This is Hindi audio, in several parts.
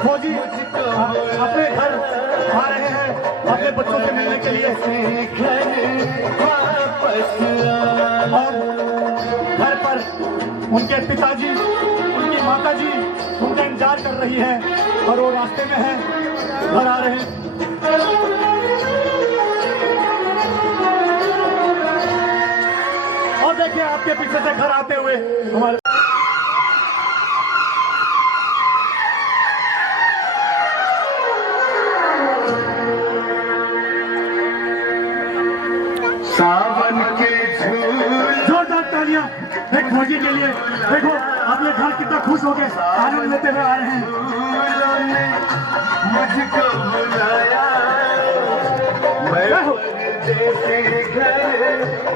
फौजी अपने घर आ रहे हैं अपने बच्चों से मिलने के लिए। और घर पर उनके पिताजी उनकी माताजी उनका इंतजार कर रही है और वो रास्ते में है, घर आ रहे हैं। और देखिए आपके पीछे से घर आते हुए हमारे सावन के झूल। जोरदार तालियां एक फौजी के लिए। देखो अपने घर कितना खुश हो गए, आनंद लेते हुए आ रहे हैं। मुझको बुलाया मैं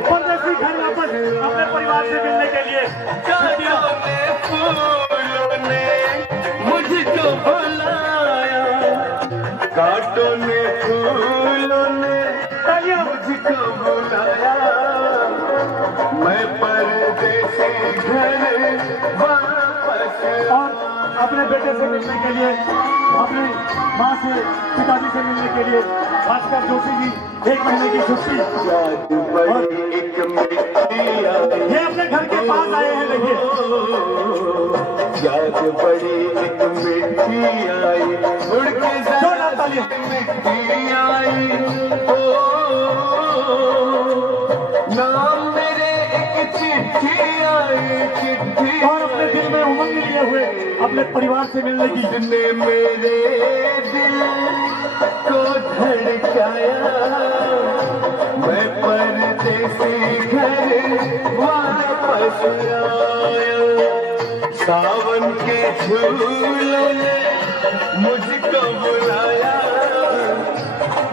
परदेसी घर वापस अपने परिवार से मिलने के लिए। फूलों ने मुझको बुलाया, कांटों ने फूलों ने मुझको बुलाया, मैं परदेसी घर वापस। और अपने बेटे से मिलने के लिए, अपनी माँ से पिताजी से मिलने के लिए भास्कर जोशी जी 1 महीने की छुट्टी। ये अपने घर के पास आए हैं। देखिए याद बड़ी एक मिट्टी आई, उड़ के मिट्टी आई। नाम मेरे एक चिट्ठी आई, चिट्ठी। और अपने दिल में उमंग लिए हुए अपने परिवार से मिलने की। उसने मेरे दिल को धड़काया, मैं परदेसी घर वापस आया। सावन के झूलों ने मुझको बुलाया,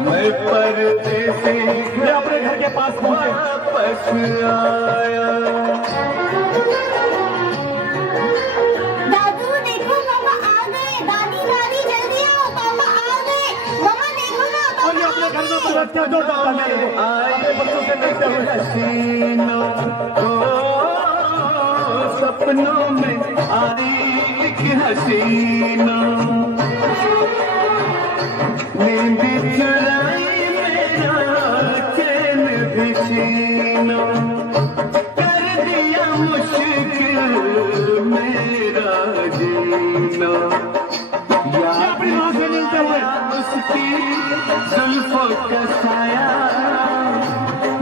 मैं परदेसी ये अपने घर के पास पहुंचे। वापस आया। दादू देखो पापा आ गए, दादी दादी जल्दी आओ, पापा आ गए, मम्मा देखो ना और ये अपने घर में प्रवेश किया। जोरदार तालियां अपने बच्चों से मिलते हुए। हसीनों सपनों में आई एक हसीना, नींद चुराई मेरा चैन भी छीना, कर दिया मुश्किल मेरा जीना। अपनी माँ से मिलते हुए उसकी जुल्फों का साया,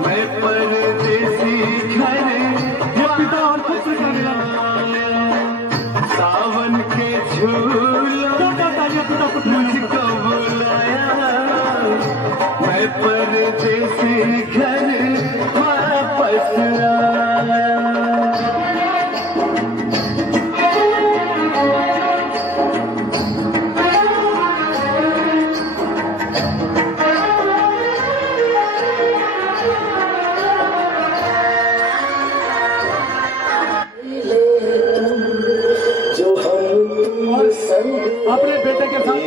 मैं परदेसी घर पिता और पुत्र का मिलन। सावन के झूलों जोरदार तालियां पिता पुत्र में। मुझको बुलाया, मैं परदेसी घर वापस आया। अपने बेटे के साथ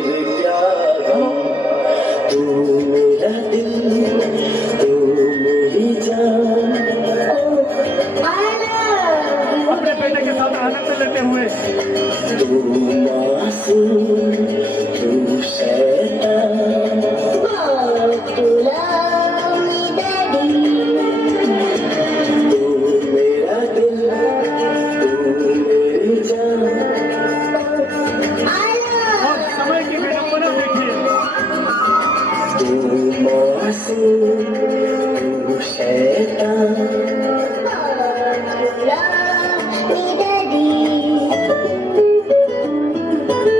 अपने बेटे के साथ आनंद लेते हुए। और समय की विडंबना देखिए।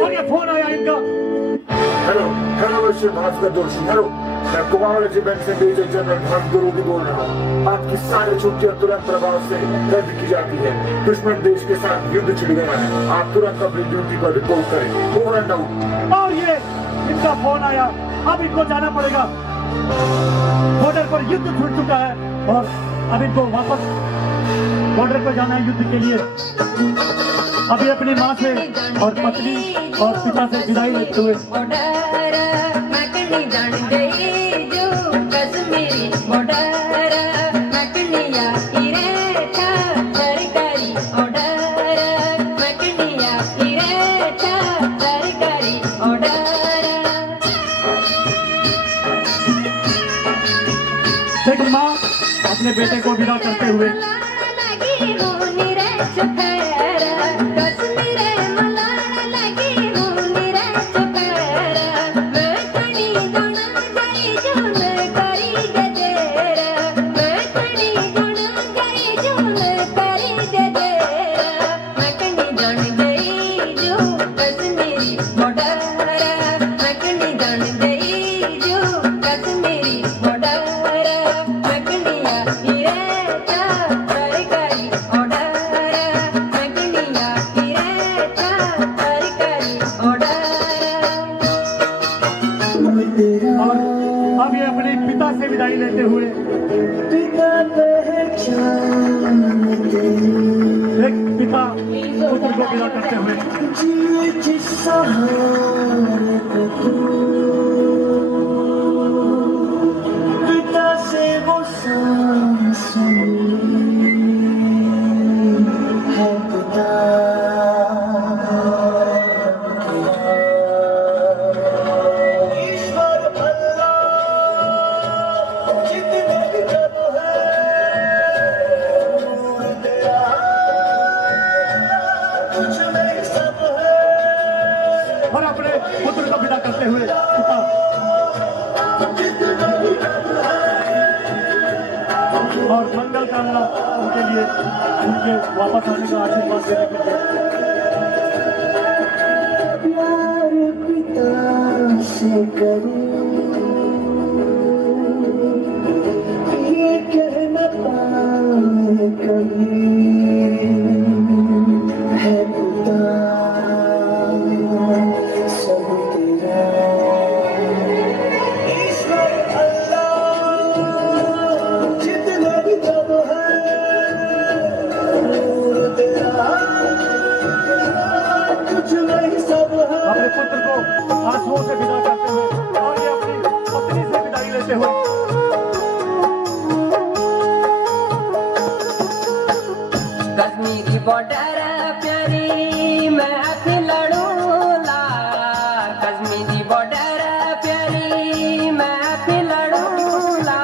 और ये फोन आया इनका। Hello hello mister Bhaskar Joshi. Hello, मैं कुमार रेजिमेंट से मेजर जनरल धर्म गुरुगी बोल रहा हूँ। आपकी सारी छुट्टियां तुरंत प्रभाव से रद्द की जाती है। दुश्मन देश के साथ युद्ध छिड़ गया है। आप तुरंत अपनी ड्यूटी पर रिपोर्ट करें। Over and out. और ये इनका फोन आया, अब इनको जाना पड़ेगा। बॉर्डर पर युद्ध छूट चुका है और अब इनको वापस बॉर्डर पर जाना है युद्ध के लिए। अभी अपनी माँ से और पत्नी और पिता से विदाई लेते हुए। लेकिन माँ अपने बेटे को विदा करते हुए अब ये अपने पिता से विदाई लेते हुए एक पिता पुत्र को विदा करते हुए पिता से वो सांस है पिता और अपने पुत्र को विदा करते हुए पिता और मंगल कामना उनके लिए उनके वापस आने का आशीर्वाद देने के लिए प्यार पिता से करे ये कह न पाए कभी है पिता सब तेरा ईश्वर अल्लाह जितने भी जब है नूर तेरा कुछ नहीं सब है अपने पुत्र को आंसुओं से विदा करते हुए और ये अपनी पत्नी से विदाई लेते हुए कश्मीरी बॉर्डर प्यारी मैं भी लड़ूंगा कश्मीरी बॉर्डर प्यारी मैं भी लड़ूंगा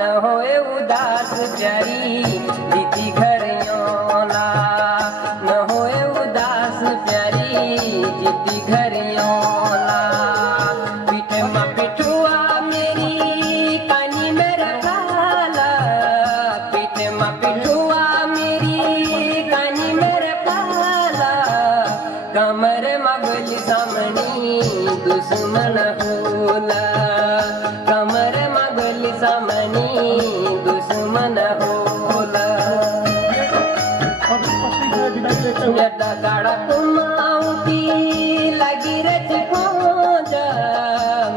न होए उदास प्यारी दीदी घर योला न होए उदास प्यारी दीदी घर योला पीठे में पिठुआ मेरी कानी में रखाला पीठे में पिठुआ कमर मगल सामनी दुश्मन होला कमर मगल सामनी दुश्मन होला यदा गाड़ा कुमाऊं की लगी रच खोजा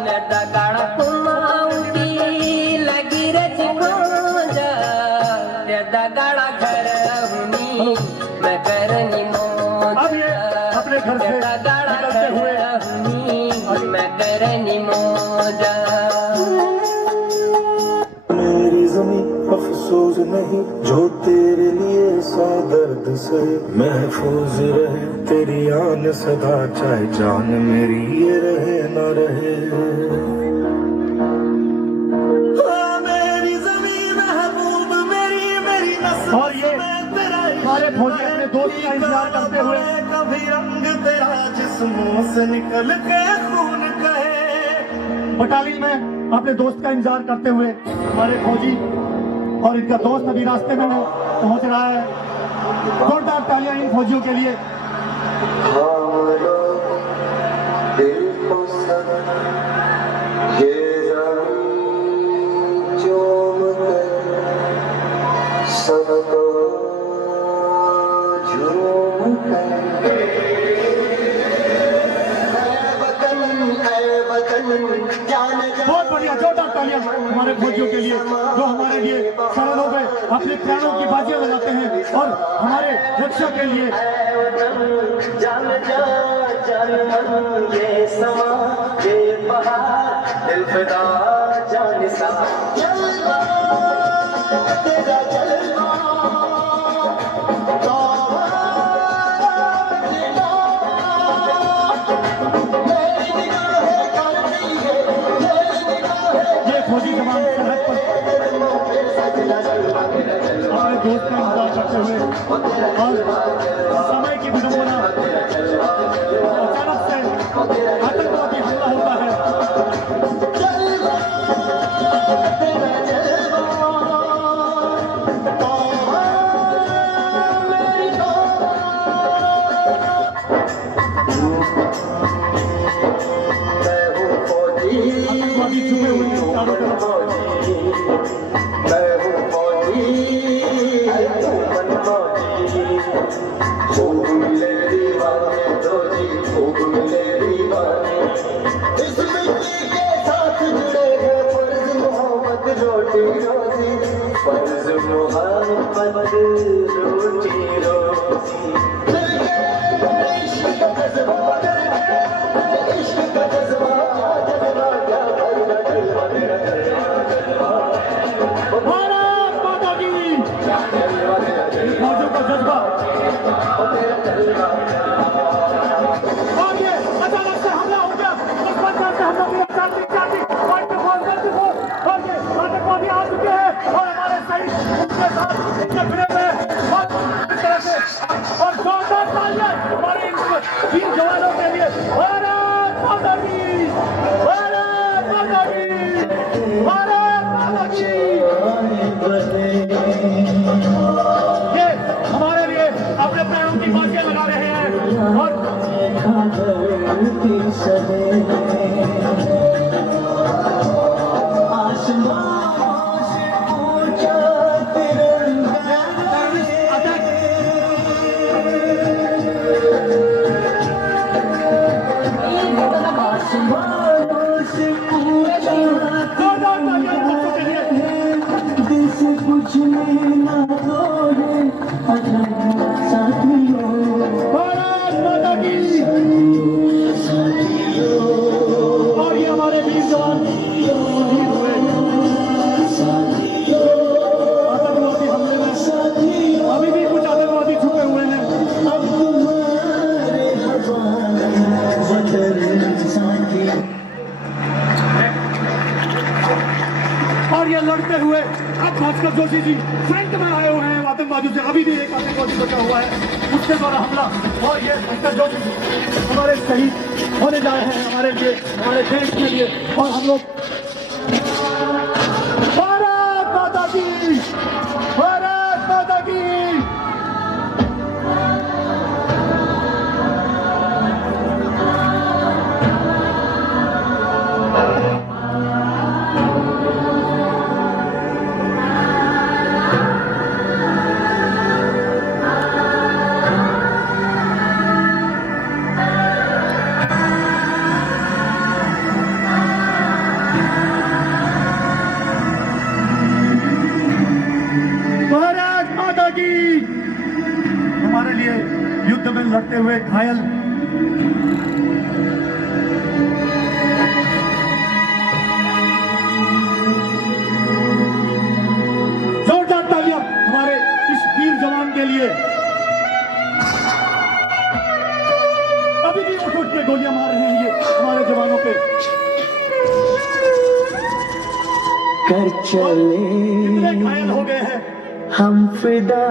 यदा गाड़ा कुमाऊं की लगी रच खोजा यदा गाड़ा घर हुनी मैं करनी अब ये अपने घर से निकलते हुए मैं करनी मोजा मेरी ज़मीं अफसोस नहीं जो तेरे लिए सौ दर्द से महफूज रहे तेरी आन सदा चाहे जान मेरी ये रहे न रहे मेरी ज़मीं महबूब मेरी मेरी नस्ल और ये सारे फौजी अपने दोस्त का इंतजार करते हुए कभी रंग तेरा जिस्मों से निकल के खून कहे बटालियन में अपने दोस्त का इंतजार करते हुए हमारे फौजी और इनका दोस्त अभी रास्ते में पहुंच रहा है जोरदार तालियां इन फौजियों के लिए दिल को सब ये चोम कर सबको झूम कर बहुत बढ़िया जोरदार तालियां हमारे फौजियों के लिए जो हमारे लिए सरहदों पे अपने प्राणों की बाजियां लगाते हैं और हमारे रक्षा के लिए जान जा जान ये समा ये बहार दिल फिदा जान सा जलवा तेरा जलवा तो करते हुए और समय की विडंबना अचानक से आतंकवादी हमला होता है। आतंकवादी छुपे हुए हैं चारों तरफ। फौजों का जज्बा और ये अचानक से हमला हो गया। दुश्मन से हमला किया, चार्जिंग पॉइंट पे फॉल करते हो और ये आतंकवादी आ चुके हैं और हमारे शहीद उनके साथ भिड़े हुए हैं और इस तरह से और जोरदार तालियां हमारे वीर जवानों के लिए। भारत माता की, भारत माता की, भारत माता की। ये हमारे लिए अपने प्राणों की बाजियां लगा रहे हैं और और ये हमारे वीर जवान शहीद हुए आतंकवादी हमले में। अभी भी कुछ आतंकवादी छुपे हुए हैं। और ये लड़ते हुए अब भास्कर जोशी जी फ्रंट में आए हुए हैं आतंकवादियों से। अभी भी एक आतंकवादी बचा हुआ है, उसके द्वारा हमला। और ये भास्कर जोशी हमारे शहीद होने जा रहे हैं हमारे लिए, हमारे देश के लिए। और हम लोग भारत माता की, भारत माता की। हमारे लिए युद्ध में लड़ते हुए घायल जोरदार तालियां हमारे इस वीर जवान के लिए। अभी भी उठ के गोलियां मार रहे हैं ये हमारे जवानों पे। कर चले इतने घायल हो गए हैं हम फिदा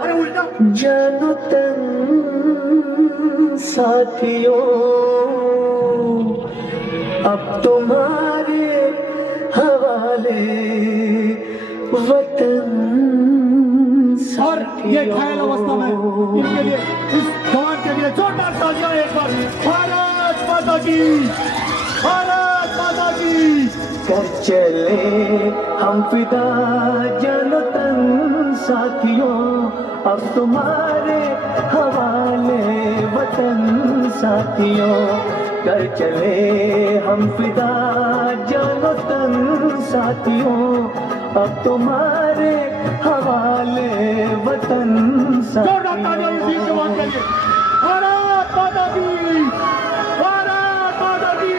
अरे उल्टा जानो तन साथियों, अब तुम्हारे हवाले वतन और ये घायल अवस्था में इनके लिए, इस जवान के लिए जोरदार तालियां एक बार। भारत माता की, भारत माता की। कर चले हम फिदा जानो तन साथियों, अब तुम्हारे हवाले वतन साथियों। कर चले हम फिदा जानो तन साथियों, अब तुम्हारे हवाले वतन जोरदार तालियां इस वीर जवान के लिए। भारत माता की, भारत माता की।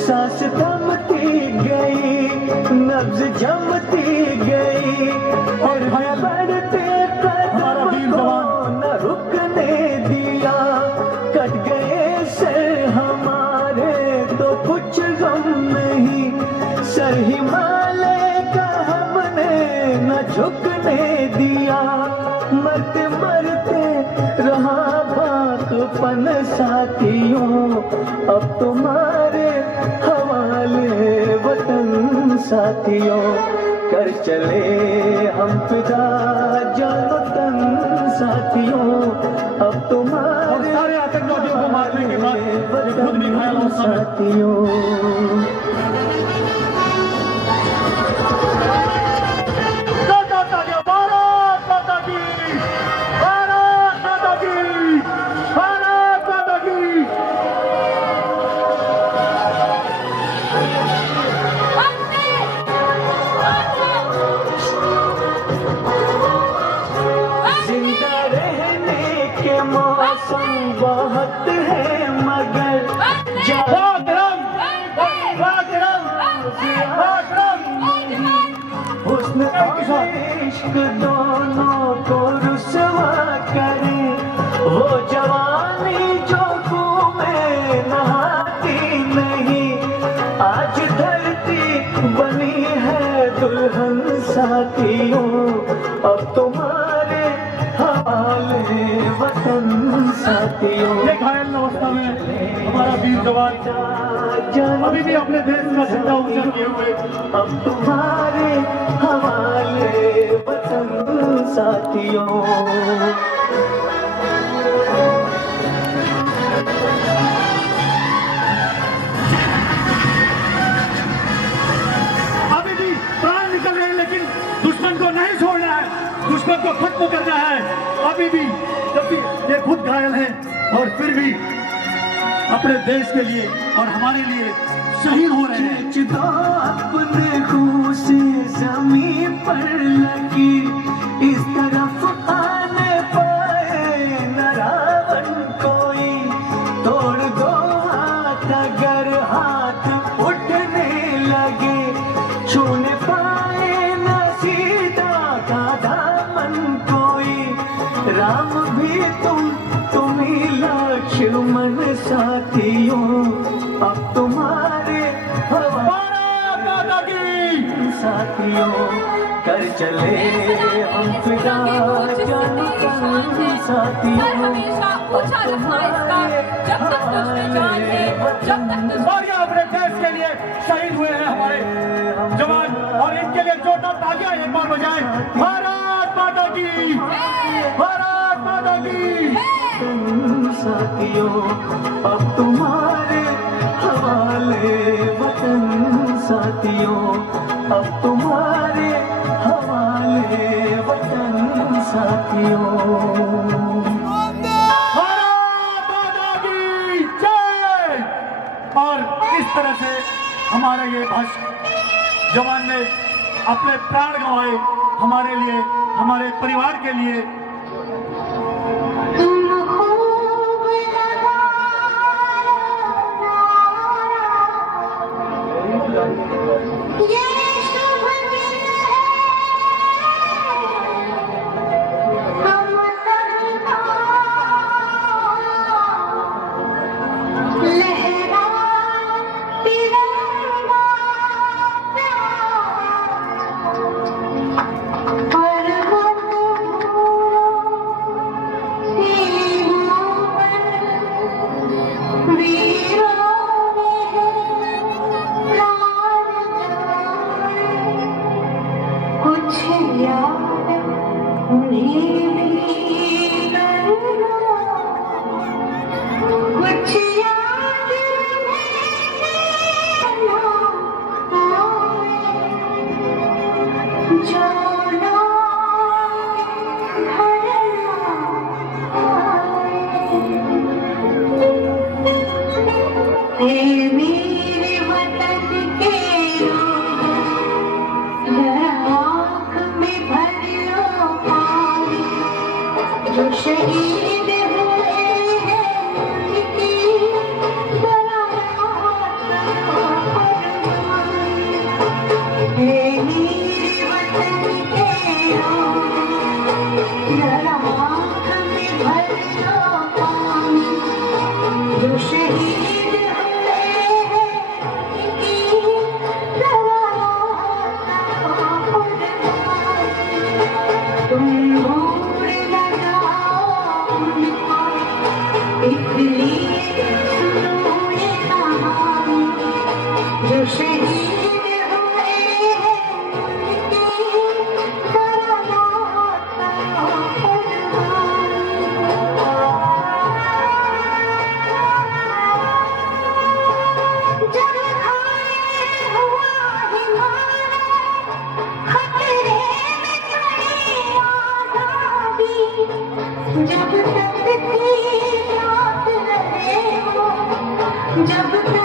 सांस थमती गई, नब्ज जमती गई, और बढ़ते हमारा वीर कदम को जवान न रुकने दिया। कट गए सर हमारे तो कुछ गम नहीं, सर हिमालय का हमने न झुकने दिया। मरते मरते रहा बाकपन साथियों, अब तुम्हारे हवाले वतन साथियों। कर चले हम फिदा जान वतन साथियों, अब और तुम्हारे सारे आतंकवादियों को मारने के बाद ये खुद भी घायल अवस्था में साथियों। भारत माता की, भारत माता की, भारत माता की। जिंदा रहने के मौसम बहुत है मगर वाकरम, वाकरम, वाकरम। हुस्न और इश्क दोनों को रुसवा करे, वो जवानी जो खून में नहाती नहीं। आज धरती बनी है दुल्हन साथियों, अब तुम्हारे हवाले वतन साथियों। ये घायल अवस्था में हमारा वीर जवान अभी भी अपने देश का झंडा ऊंचा किए हुए अब तुम्हारे हवाले वतन साथियों। अभी भी प्राण निकल रहे हैं, लेकिन दुश्मन को नहीं छोड़ना है, दुश्मन को खत्म करना है। अभी भी जबकि ये खुद घायल है और फिर भी अपने देश के लिए और हमारे लिए शहीद हो रहे हैं। खींच दो अपने खून से जमीन पर लकीर, इस तरफ आने पाए न रावण कोई। तोड़ दो हाथ अगर हाथ उठने लगे, छूने पाए न सीता का दामन कोई। राम भी तुम ही लक्ष्मण साथियों, अब तुम्हारे भारत माता की। साथियों। कर चले हम फिदा साथियों, हमेशा ऊंचा रखना इसका, जब तक तुझमें जान है, जब तक तुझ और ये अपने देश के लिए शहीद हुए हैं हमारे जवान, और इनके लिए जोरदार तालियां एक बार बजाएं। भारत माता की, भारत माता की। साथियों, अब तुम्हारे हवाले वतन साथियों, अब तुम्हारे हवाले वतन साथियों। भारत माता की जय। और इस तरह से हमारे ये जवान ने अपने प्राण गंवाए हमारे लिए, हमारे परिवार के लिए। तुम खूब लगाओ, ये शुभ दिन है हम सबका। लहरा तिरंगा पर मत भूलो वीरों ने प्राण जाए, कुछ याद उन्हें भी करना, कुछ याद उन्हें जाना मेरे वतन के आँख में भरियो पानी, जो शहीद हुए हैं उनकी बरात कुर्बानी। मेरे वतन के इसलिए तूने कहानी जो शहीद हुए हैं उनकी सलामत जब घायल हुआ हिमालय खतरे में खड़ी आजादी जब तक थी रात रहे हो जब तक